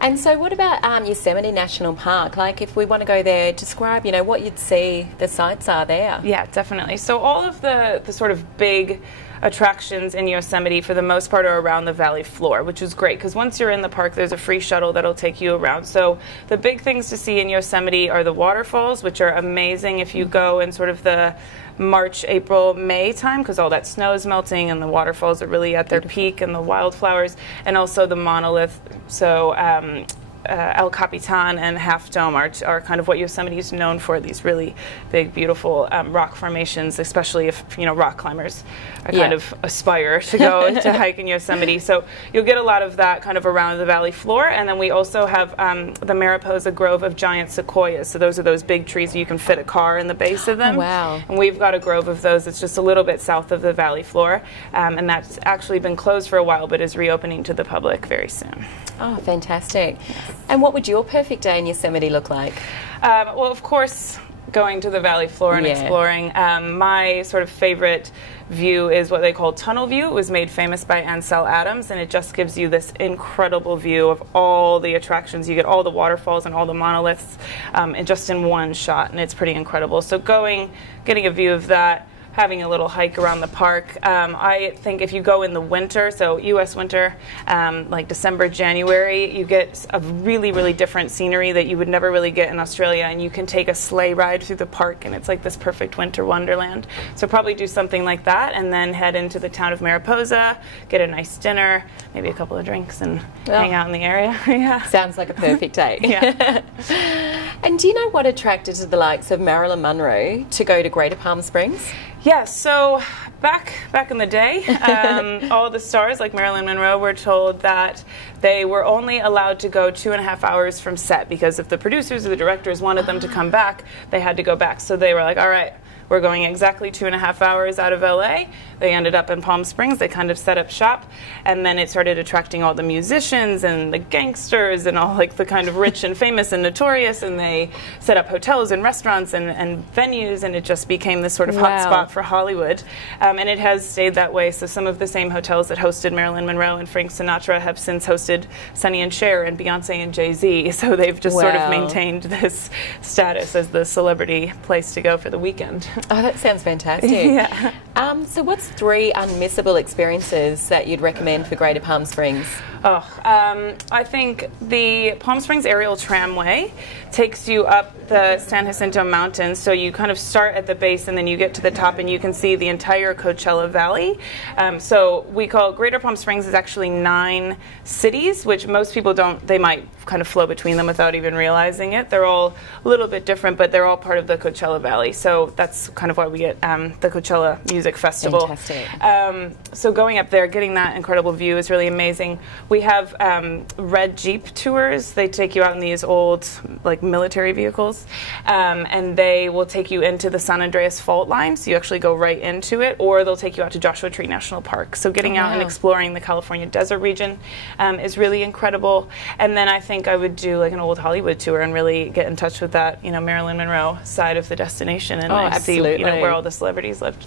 And so what about Yosemite National Park? Like if we want to go there, describe, you know, what you'd see the sights are there. Yeah, definitely. So all of the sort of big attractions in Yosemite for the most part are around the valley floor, which is great because once you're in the park there's a free shuttle that'll take you around. So the big things to see in Yosemite are the waterfalls, which are amazing if you go in sort of the March, April, May time because all that snow is melting and the waterfalls are really at their peak, and the wildflowers, and also the monolith. So El Capitan and Half Dome are kind of what Yosemite is known for, these really big, beautiful rock formations, especially if, you know, rock climbers are kind of aspire to go to hike in Yosemite. So you'll get a lot of that kind of around the valley floor. And then we also have the Mariposa Grove of giant sequoias. So those are those big trees you can fit a car in the base of them. Oh, wow. And we've got a grove of those that's just a little bit south of the valley floor. And that's actually been closed for a while, but is reopening to the public very soon. Oh, fantastic. Yes. And what would your perfect day in Yosemite look like? Well, of course, going to the valley floor and exploring. My sort of favorite view is what they call tunnel view. It was made famous by Ansel Adams, and it just gives you this incredible view of all the attractions. You get all the waterfalls and all the monoliths just in one shot, and it's pretty incredible. So getting a view of that, having a little hike around the park. I think if you go in the winter, so U.S. winter, like December, January, you get a really, really different scenery that you would never really get in Australia, and you can take a sleigh ride through the park, and it's like this perfect winter wonderland. So probably do something like that, and then head into the town of Mariposa, get a nice dinner, maybe a couple of drinks, and hang out in the area. Yeah. Sounds like a perfect day. Yeah. And do you know what attracted the likes of Marilyn Monroe to go to Greater Palm Springs? Yeah, so back in the day, all the stars like Marilyn Monroe were told that they were only allowed to go 2.5 hours from set, because if the producers or the directors wanted them to come back, they had to go back. So they were like, all right, we're going exactly 2.5 hours out of LA. They ended up in Palm Springs. They kind of set up shop, and then it started attracting all the musicians and the gangsters and all like the kind of rich and famous and notorious, and they set up hotels and restaurants and venues, and it just became this sort of hot spot for Hollywood. And it has stayed that way. So some of the same hotels that hosted Marilyn Monroe and Frank Sinatra have since hosted Sonny and Cher and Beyonce and Jay-Z. So they've just sort of maintained this status as the celebrity place to go for the weekend. Oh, that sounds fantastic. Yeah. So what's 3 unmissable experiences that you'd recommend for Greater Palm Springs? Oh, I think the Palm Springs Aerial Tramway takes you up the San Jacinto Mountains. So you kind of start at the base and then you get to the top and you can see the entire Coachella Valley. So we call Greater Palm Springs is actually 9 cities, which most people don't, they might kind of flow between them without even realizing it. They're all a little bit different, but they're all part of the Coachella Valley. So that's kind of why we get the Coachella Music Festival. Fantastic. So going up there, getting that incredible view is really amazing. We have red Jeep tours. They take you out in these old, like, military vehicles, and they will take you into the San Andreas Fault Line, so you actually go right into it, or they'll take you out to Joshua Tree National Park. So getting out and exploring the California desert region is really incredible. And then I think I would do like an old Hollywood tour and really get in touch with that, you know, Marilyn Monroe side of the destination, and see, you know, where all the celebrities lived.